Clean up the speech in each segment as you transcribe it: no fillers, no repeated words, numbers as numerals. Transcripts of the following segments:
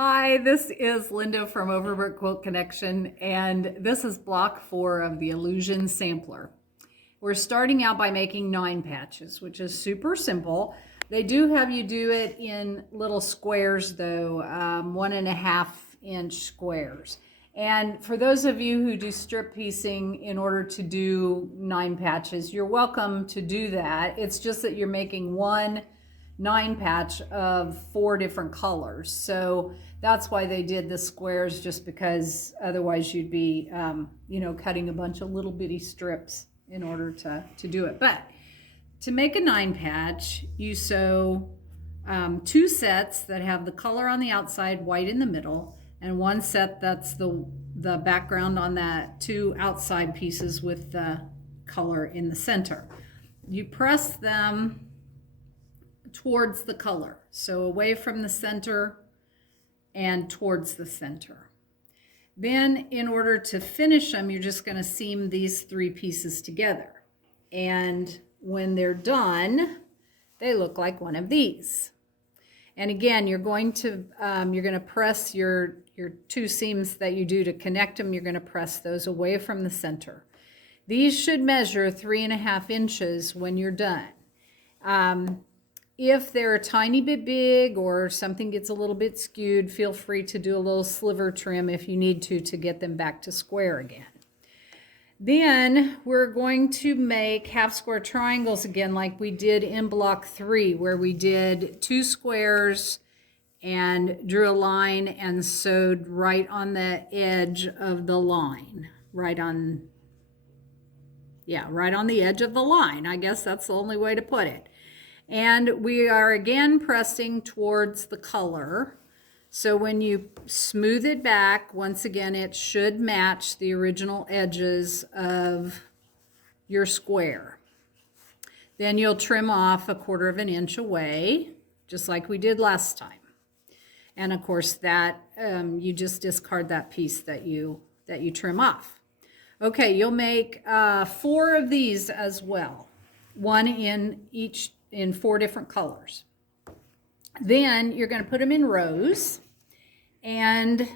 Hi, this is Linda from Overbrook Quilt Connection, and this is block 4 of the Illusion Sampler. We're starting out by making 9 patches, which is super simple. They do have you do it in little squares though, 1.5-inch squares. And for those of you who do strip piecing in order to do 9 patches, you're welcome to do that. It's just that you're making one 9 patch of 4 different colors. So that's why they did the squares, just because otherwise you'd be, cutting a bunch of little bitty strips in order to do it. But to make a 9 patch, you sew 2 sets that have the color on the outside, white in the middle, and 1 set that's the background on that 2 outside pieces with the color in the center. You press them towards the color, so away from the center and towards the center. Then in order to finish them, you're just going to seam these 3 pieces together, and when they're done, they look like one of these. And again, you're going to press your 2 seams that you do to connect them. You're going to press those away from the center. These should measure 3.5 inches when you're done. If they're a tiny bit big or something gets a little bit skewed, feel free to do a little sliver trim if you need to get them back to square again. Then we're going to make half square triangles again, like we did in block 3, where we did 2 squares and drew a line and sewed right on the edge of the line, right on the edge of the line. I guess that's the only way to put it. And we are again pressing towards the color. So when you smooth it back, once again, it should match the original edges of your square. Then you'll trim off 1/4 inch away, just like we did last time. And of course that you just discard that piece that you trim off. Okay, you'll make 4 of these as well, 1 in 4 different colors. Then you're going to put them in rows, and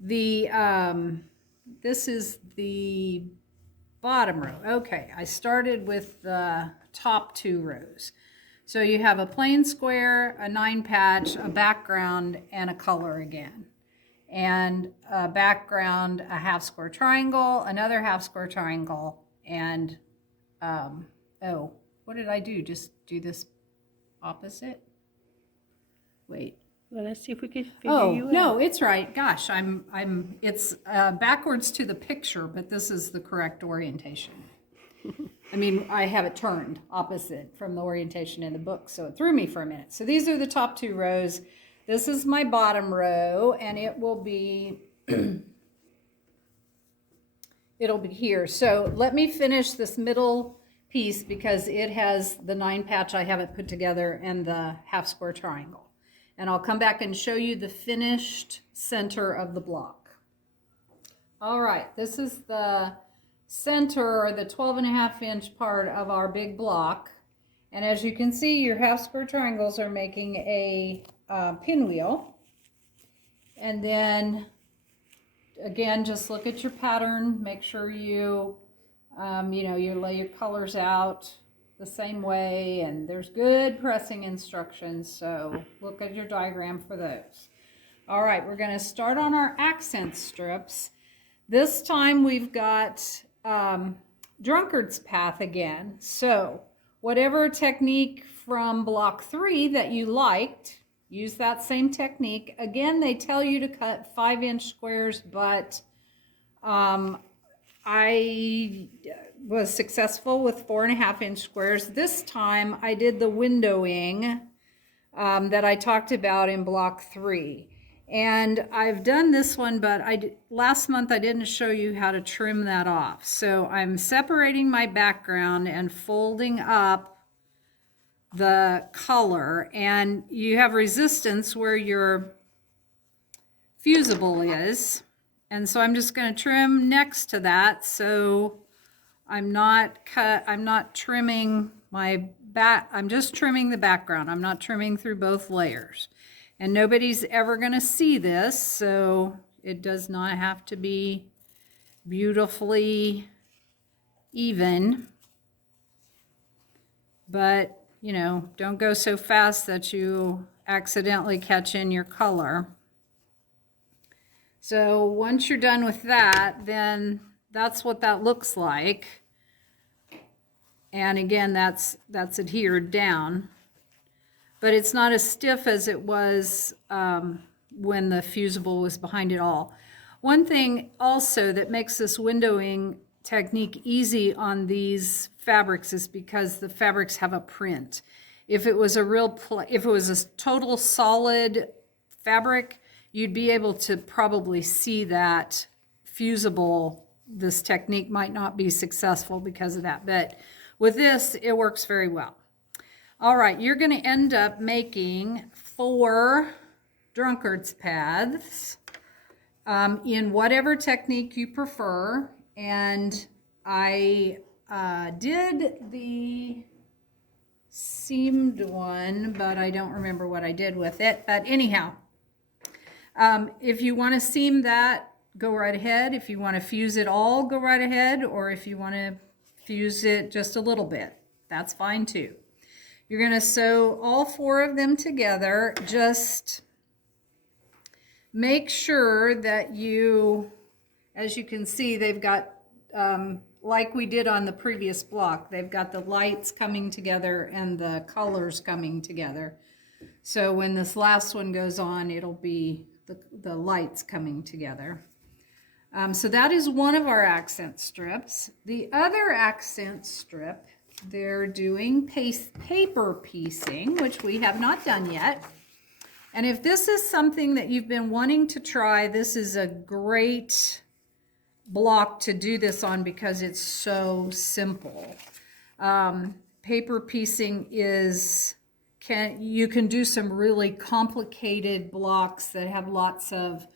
this is the bottom row. Okay, I started with the top 2 rows. So you have a plain square, a 9 patch, a background, and a color again. And a background, a half square triangle, another half square triangle, and what did I do? Just do this opposite? Wait. Well, let's see if we can figure you out. No, it's right. Gosh, it's backwards to the picture, but this is the correct orientation. I mean, I have it turned opposite from the orientation in the book, so it threw me for a minute. So these are the top 2 rows. This is my bottom row, and it will be, it'll be here. So let me finish this middle piece because it has the 9 patch I haven't put together and the half square triangle. And I'll come back and show you the finished center of the block. All right, this is the center, or the 12.5-inch part of our big block. And as you can see, your half square triangles are making a pinwheel. And then again, just look at your pattern, make sure you you lay your colors out the same way, and there's good pressing instructions, so look at your diagram for those. All right, we're going to start on our accent strips. This time we've got Drunkard's path again. So whatever technique from block 3 that you liked, use that same technique. Again, they tell you to cut 5-inch squares, but I was successful with 4.5-inch squares. This time I did the windowing that I talked about in block 3. And I've done this one, but last month I didn't show you how to trim that off. So I'm separating my background and folding up the color. And you have resistance where your fusible is. And so I'm just going to trim next to that, so I'm not trimming my I'm just trimming the background. I'm not trimming through both layers. And nobody's ever going to see this, so it does not have to be beautifully even. But, you know, don't go so fast that you accidentally catch in your color. So once you're done with that, then that's what that looks like. And again, that's adhered down. But it's not as stiff as it was when the fusible was behind it all. One thing also that makes this windowing technique easy on these fabrics is because the fabrics have a print. If it was a total solid fabric, you'd be able to probably see that fusible. This technique might not be successful because of that, but with this, it works very well. All right, you're going to end up making 4 Drunkard's paths in whatever technique you prefer. And I did the seamed one, but I don't remember what I did with it. But anyhow, if you want to seam that, go right ahead. If you want to fuse it all, go right ahead. Or if you want to fuse it just a little bit, that's fine too. You're going to sew all 4 of them together. Just make sure that you, as you can see, they've got, like we did on the previous block, they've got the lights coming together and the colors coming together. So when this last one goes on, it'll be the lights coming together. So that is one of our accent strips. The other accent strip, they're doing paper piecing, which we have not done yet. And if this is something that you've been wanting to try, this is a great block to do this on because it's so simple. Paper piecing is, you can do some really complicated blocks that have lots of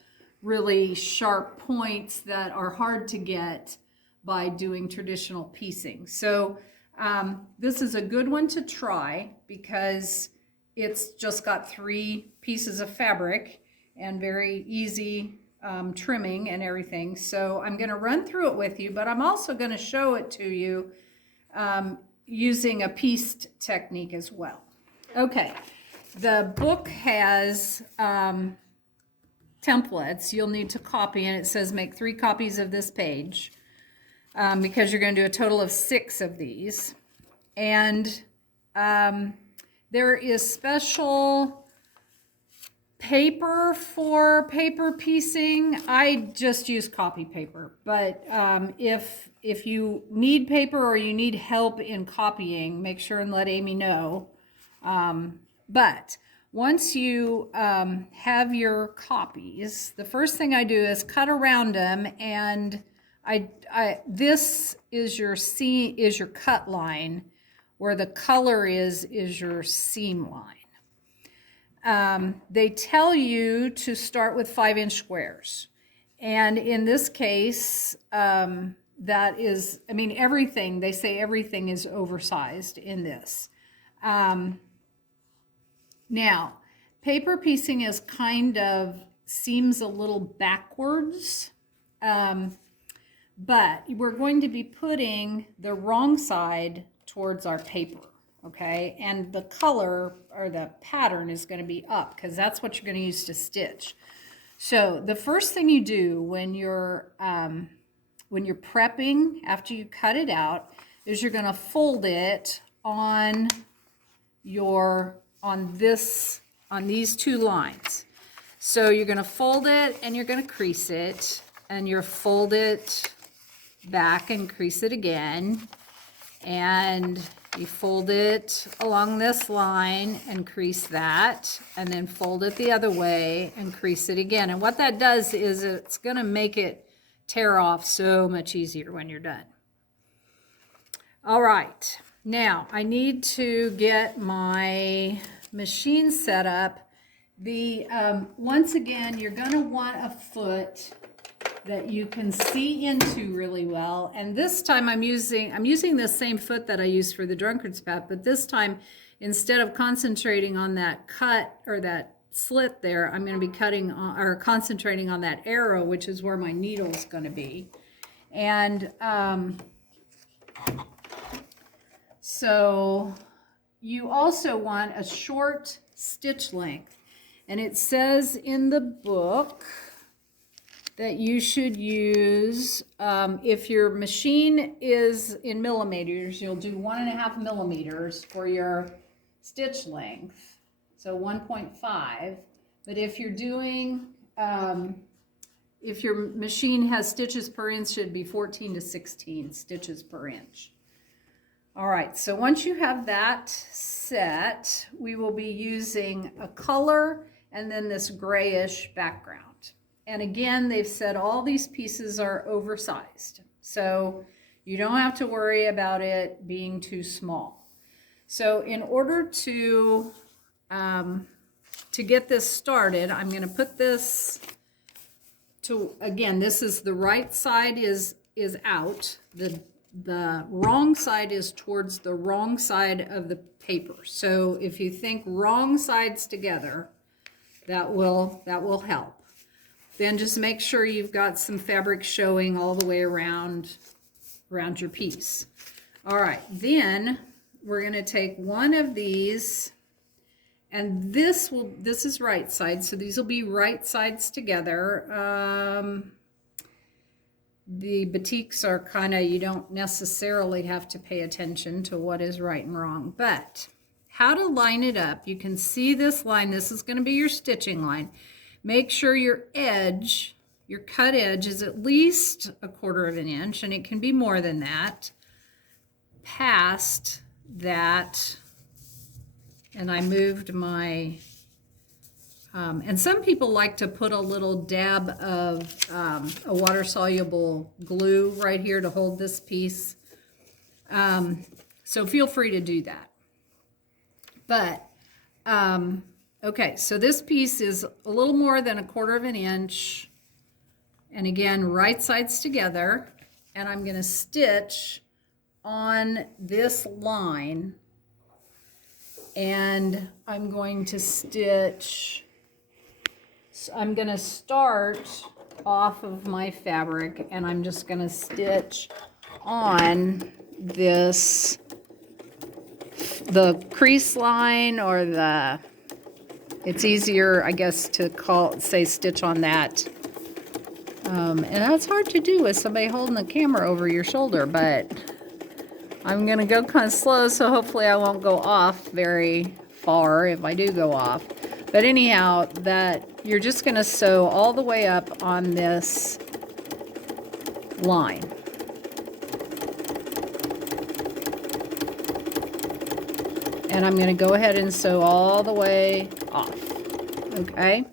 really sharp points that are hard to get by doing traditional piecing. So this is a good one to try because it's just got 3 pieces of fabric and very easy trimming and everything. So I'm going to run through it with you, but I'm also going to show it to you using a pieced technique as well. Okay, the book has templates you'll need to copy, and it says make 3 copies of this page. Because you're going to do a total of 6 of these. And there is special paper for paper piecing. I just use copy paper. But if you need paper or you need help in copying, make sure and let Amy know. But once you have your copies, the first thing I do is cut around them, and this is your cut line, where the color is your seam line. They tell you to start with 5-inch squares, and in this case, that is, I mean, everything, they say everything is oversized in this. Now, paper piecing is kind of seems a little backwards. But we're going to be putting the wrong side towards our paper, okay? And the color or the pattern is going to be up because that's what you're going to use to stitch. So the first thing you do when you're prepping after you cut it out is you're going to fold it on these 2 lines. So you're going to fold it and you're going to crease it, and you'll fold it back and crease it again, and you fold it along this line and crease that, and then fold it the other way and crease it again. And what that does is it's going to make it tear off so much easier when you're done. All right, now I need to get my machine set up. Once again, you're going to want a foot that you can see into really well. And this time I'm using the same foot that I used for the Drunkard's path, but this time, instead of concentrating on that cut or that slit there, I'm going to be cutting on, or concentrating on that arrow, which is where my needle is going to be. And so you also want a short stitch length. And it says in the book that you should use, if your machine is in millimeters, you'll do 1.5 millimeters for your stitch length, so 1.5. But if you're doing, if your machine has stitches per inch, it should be 14 to 16 stitches per inch. All right, so once you have that set, we will be using a color and then this grayish background. And again, they've said all these pieces are oversized, so you don't have to worry about it being too small. So in order to get this started, I'm going to put this to, again, this is the right side is out. The wrong side is towards the wrong side of the paper. So if you think wrong sides together, that will help. Then just make sure you've got some fabric showing all the way around your piece. All right, then we're going to take one of these, and this is right side, so these will be right sides together. The batiks are kind of, you don't necessarily have to pay attention to what is right and wrong, but how to line it up. You can see this line. This is going to be your stitching line. Make sure your edge, your cut edge, is at least 1/4 inch, and it can be more than that, past that. And I moved my, and some people like to put a little dab of a water-soluble glue right here to hold this piece. So feel free to do that. But, okay, so this piece is a little more than 1/4 inch. And again, right sides together. And I'm going to stitch on this line. And I'm going to stitch, so I'm going to start off of my fabric, and I'm just going to stitch on this, the crease line, or the, it's easier, I guess, to say stitch on that. And that's hard to do with somebody holding the camera over your shoulder, but I'm going to go kind of slow, so hopefully I won't go off very far if I do go off. But anyhow, that you're just going to sew all the way up on this line. And I'm going to go ahead and sew all the way off. Okay?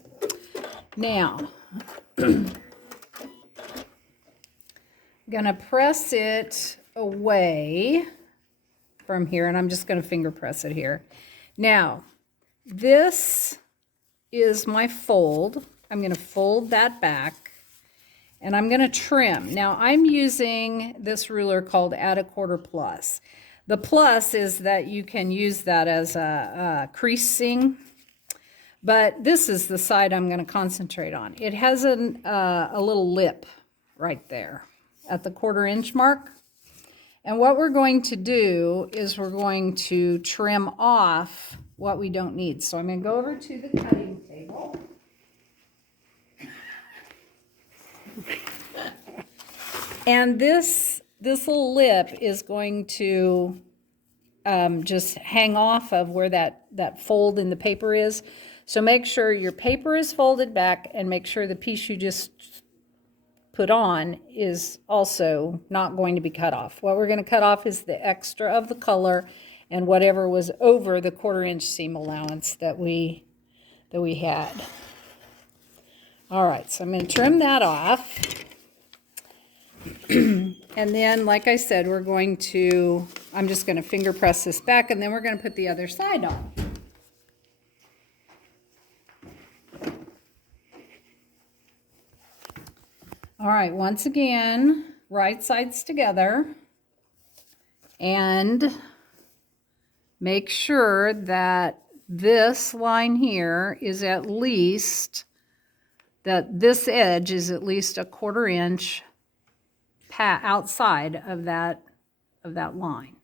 Now, I'm going to press it away from here, and I'm just going to finger press it here. Now, this is my fold. I'm going to fold that back, and I'm going to trim. Now, I'm using this ruler called Add a Quarter Plus. The plus is that you can use that as a creasing, but this is the side I'm going to concentrate on. It has a little lip right there at the 1/4 inch mark. And what we're going to do is we're going to trim off what we don't need. So I'm going to go over to the cutting table. And this little lip is going to just hang off of where that fold in the paper is. So make sure your paper is folded back, and make sure the piece you just put on is also not going to be cut off. What we're going to cut off is the extra of the color and whatever was over the 1/4 inch seam allowance that we had. All right, so I'm going to trim that off. And then, like I said, I'm just going to finger press this back, and then we're going to put the other side on. All right, once again, right sides together, and make sure that this line here is at least, that this edge is at least a 1/4 inch outside of that line.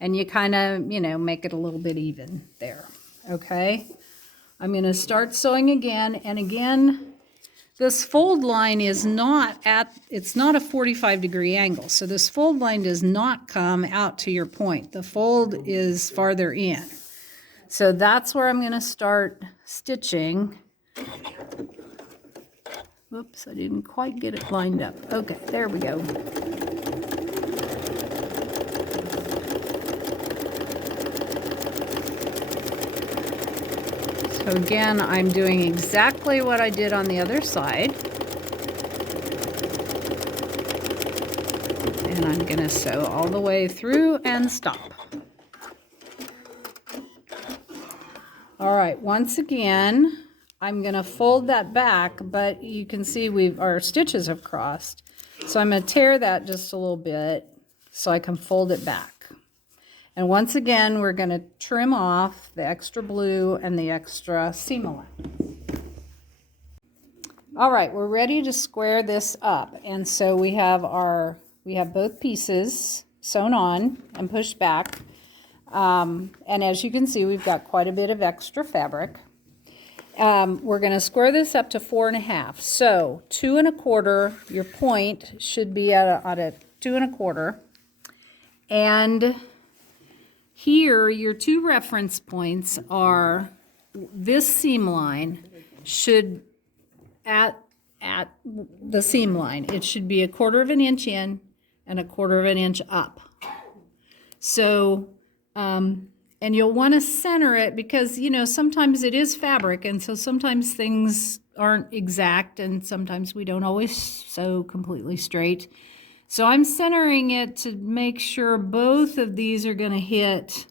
And you kind of, you know, make it a little bit even there, okay? I'm going to start sewing again, and again, this fold line is not it's not a 45-degree angle, so this fold line does not come out to your point. The fold is farther in. So that's where I'm going to start stitching. Whoops, I didn't quite get it lined up. Okay, there we go. So again, I'm doing exactly what I did on the other side. And I'm going to sew all the way through and stop. All right, once again, I'm going to fold that back, but you can see our stitches have crossed. So I'm going to tear that just a little bit so I can fold it back. And once again, we're going to trim off the extra blue and the extra seam allowance. All right, we're ready to square this up. And so we have both pieces sewn on and pushed back. And as you can see, we've got quite a bit of extra fabric. We're going to square this up to 4 1/2. So 2 1/4, your point should be at a 2 1/4. And here, your 2 reference points are this seam line should, at the seam line, it should be a 1/4 inch in and a 1/4 inch up. So, and you'll want to center it because, you know, sometimes it is fabric, and so sometimes things aren't exact, and sometimes we don't always sew completely straight. So I'm centering it to make sure both of these are going to hit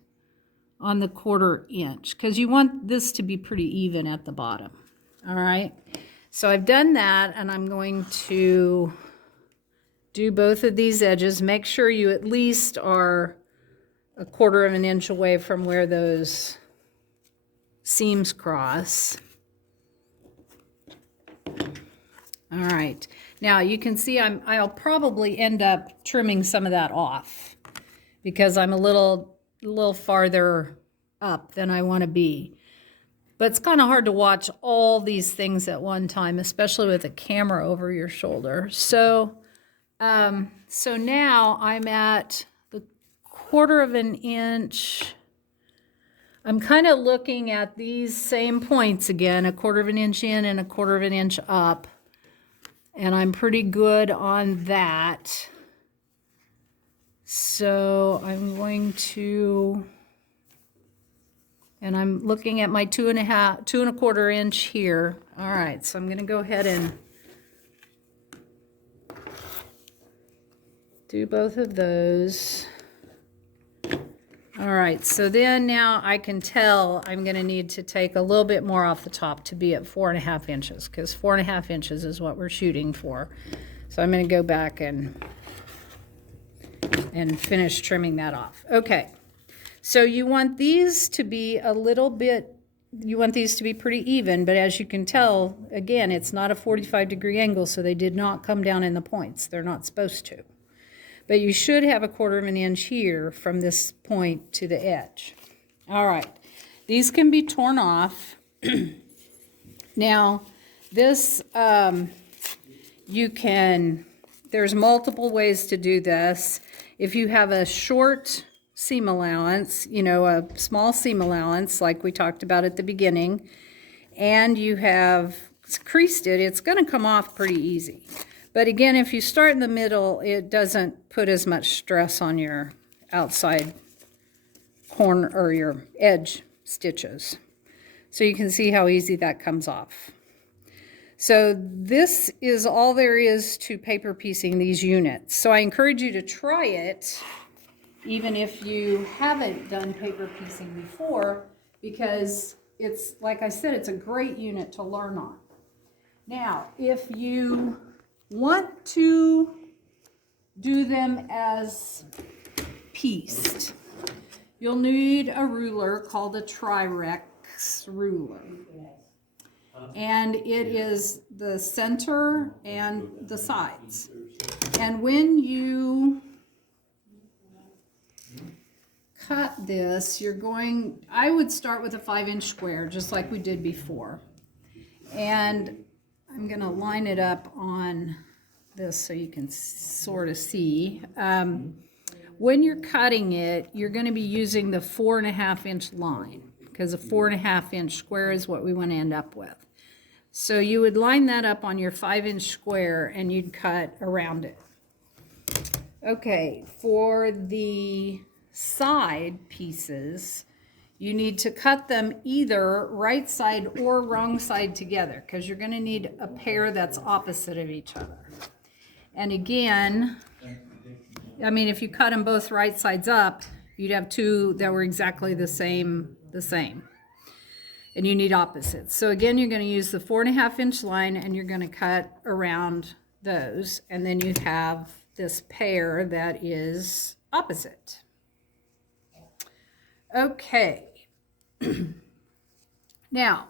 on the 1/4 inch because you want this to be pretty even at the bottom. All right. So I've done that, and I'm going to do both of these edges. Make sure you at least are a 1/4 inch away from where those seams cross. All right. Now you can see I'll probably end up trimming some of that off because I'm a little farther up than I want to be. But it's kind of hard to watch all these things at one time, especially with a camera over your shoulder. So, so now I'm at the 1/4 inch. I'm kind of looking at these same points again, a 1/4 inch in and a 1/4 inch up. And I'm pretty good on that. So I'm going to, and I'm looking at my 2 1/4 inch here. All right, so I'm going to go ahead and do both of those. All right, so then now I can tell I'm going to need to take a little bit more off the top to be at 4 1/2 inches because 4 1/2 inches is what we're shooting for. So I'm going to go back and finish trimming that off. Okay, so you want these to be a little bit, you want these to be pretty even, but as you can tell, again, it's not a 45-degree angle, so they did not come down in the points. They're not supposed to. But you should have a 1/4 inch here from this point to the edge. All right, these can be torn off. Now, this, there's multiple ways to do this. If you have a short seam allowance, you know, a small seam allowance like we talked about at the beginning, and you have creased it, it's going to come off pretty easy. But again, if you start in the middle, it doesn't put as much stress on your outside corner or your edge stitches. So you can see how easy that comes off. So this is all there is to paper piecing these units. So I encourage you to try it, even if you haven't done paper piecing before, because it's, like I said, it's a great unit to learn on. Now, if you want to do them as pieced, you'll need a ruler called a tri-rec Tri-Rex ruler. And it is the center and the sides. And when you cut this, I would start with a 5-inch square, just like we did before. And I'm gonna line it up on this so you can sort of see. When you're cutting it, you're gonna be using the 4.5-inch line, because a 4.5-inch square is what we want to end up with. So you would line that up on your 5-inch square and you'd cut around it. Okay, for the side pieces, you need to cut them either right side or wrong side together, because you're going to need a pair that's opposite of each other. And again, I mean, if you cut them both right sides up, you'd have two that were exactly the same. And you need opposites. So again, you're going to use the 4.5-inch line and you're going to cut around those. And then you have this pair that is opposite. Okay. Now,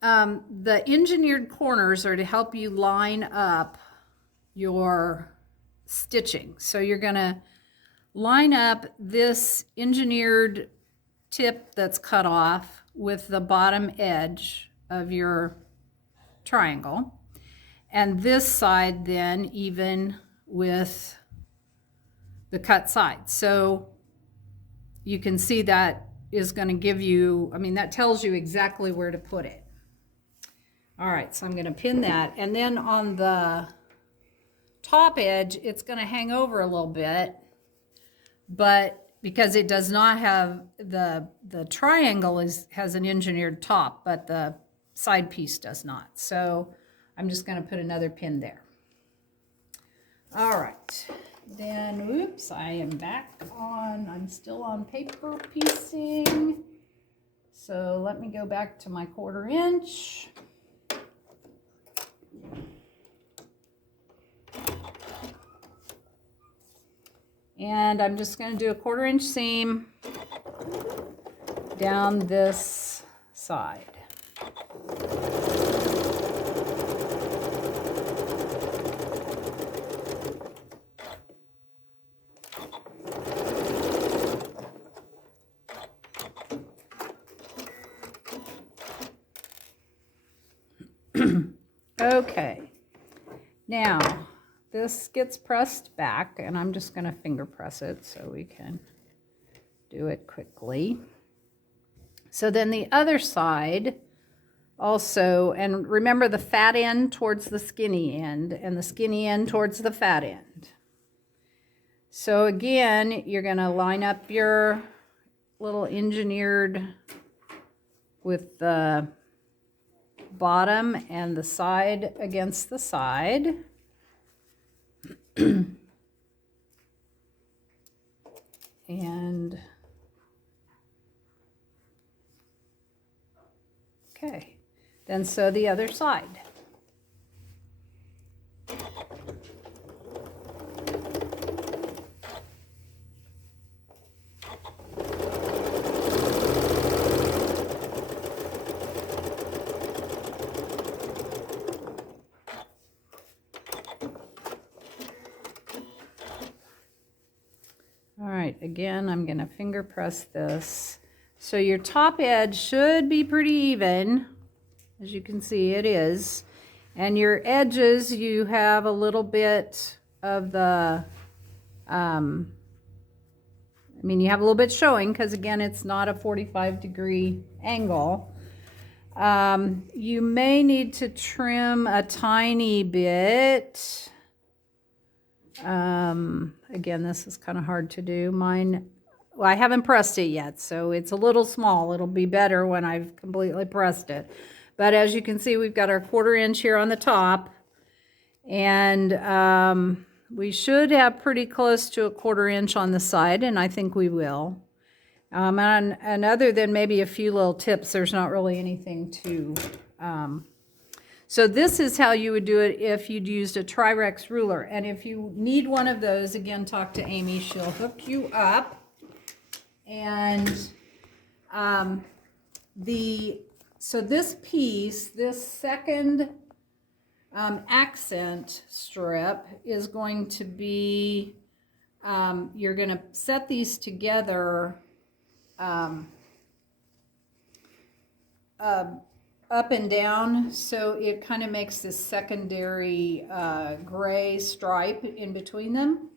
the engineered corners are to help you line up your stitching. So you're going to line up this engineered tip that's cut off with the bottom edge of your triangle, and this side then even with the cut side. So you can see that is going to give you, I mean, that tells you exactly where to put it. All right, so I'm going to pin that, and then on the top edge it's going to hang over a little bit, but because it does not have the triangle has an engineered top, but the side piece does not. So I'm just going to put another pin there. All right, then, oops, I am back on, I'm still on paper piecing. So let me go back to my 1/4 inch. And I'm just going to do a 1/4 inch seam down this side. Okay, now this gets pressed back, and I'm just going to finger press it so we can do it quickly. So then the other side also, and remember the fat end towards the skinny end and the skinny end towards the fat end. So again, you're going to line up your little engineered with the bottom and the side against the side. And okay, then sew the other side. Again, I'm going to finger press this. So your top edge should be pretty even. As you can see, it is. And your edges, you have a little bit of the, you have a little bit showing because, again, it's not a 45-degree angle. You may need to trim a tiny bit. Again, this is kind of hard to do. Mine, well, I haven't pressed it yet, so it's a little small. It'll be better when I've completely pressed it. But as you can see, we've got our 1/4 inch here on the top, and we should have pretty close to a 1/4 inch on the side, and I think we will. And other than maybe a few little tips, there's not really anything to so this is how you would do it if you'd used a Tri-Rex ruler. And if you need one of those, again, talk to Amy. She'll hook you up. And So this piece, this second accent strip is going to be, you're going to set these together up and down, so it kind of makes this secondary gray stripe in between them.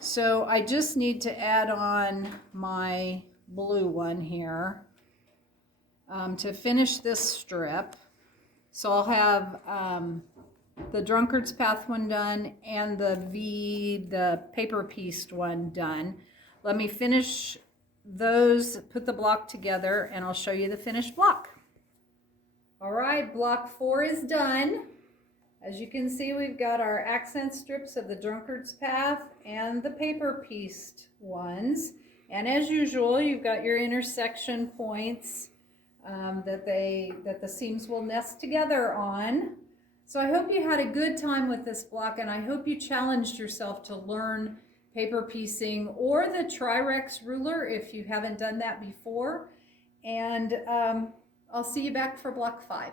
So I just need to add on my blue one here to finish this strip. So I'll have the Drunkard's Path one done and the paper pieced one done. Let me finish those, put the block together, and I'll show you the finished block. All right, block 4 is done. As you can see, we've got our accent strips of the Drunkard's Path and the paper pieced ones. And as usual, you've got your intersection points that the seams will nest together on. So I hope you had a good time with this block, and I hope you challenged yourself to learn paper piecing or the Tri-Rex ruler if you haven't done that before. And I'll see you back for block 5.